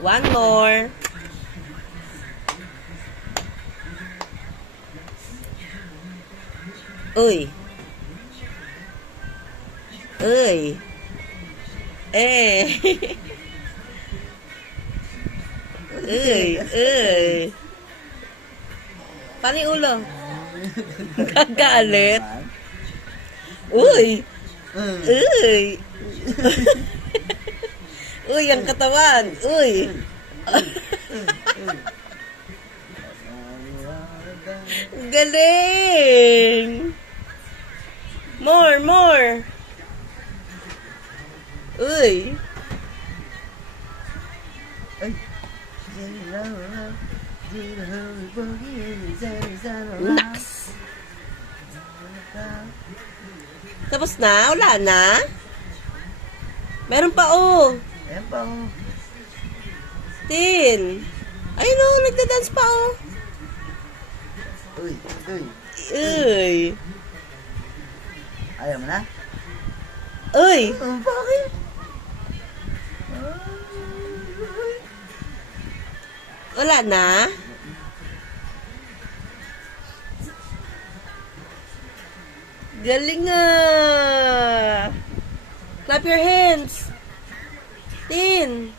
One more. Uy. Uy. Eh. Uy. Uy. Paano yung ulo? Gagalit. Uy. Uy. Uy, ang katawan. Uy. Galing. More, more. Uy. Naks. Tapos na? Wala na? Meron pa, oh. Ayan pa, oh. Tin. Ayun, oh. Nagda-dance pa, oh. Uy, uy. Uy. Ayaw mo na? Uy. Bakit? Wala na? Galing ah. Clap your hands. Tin.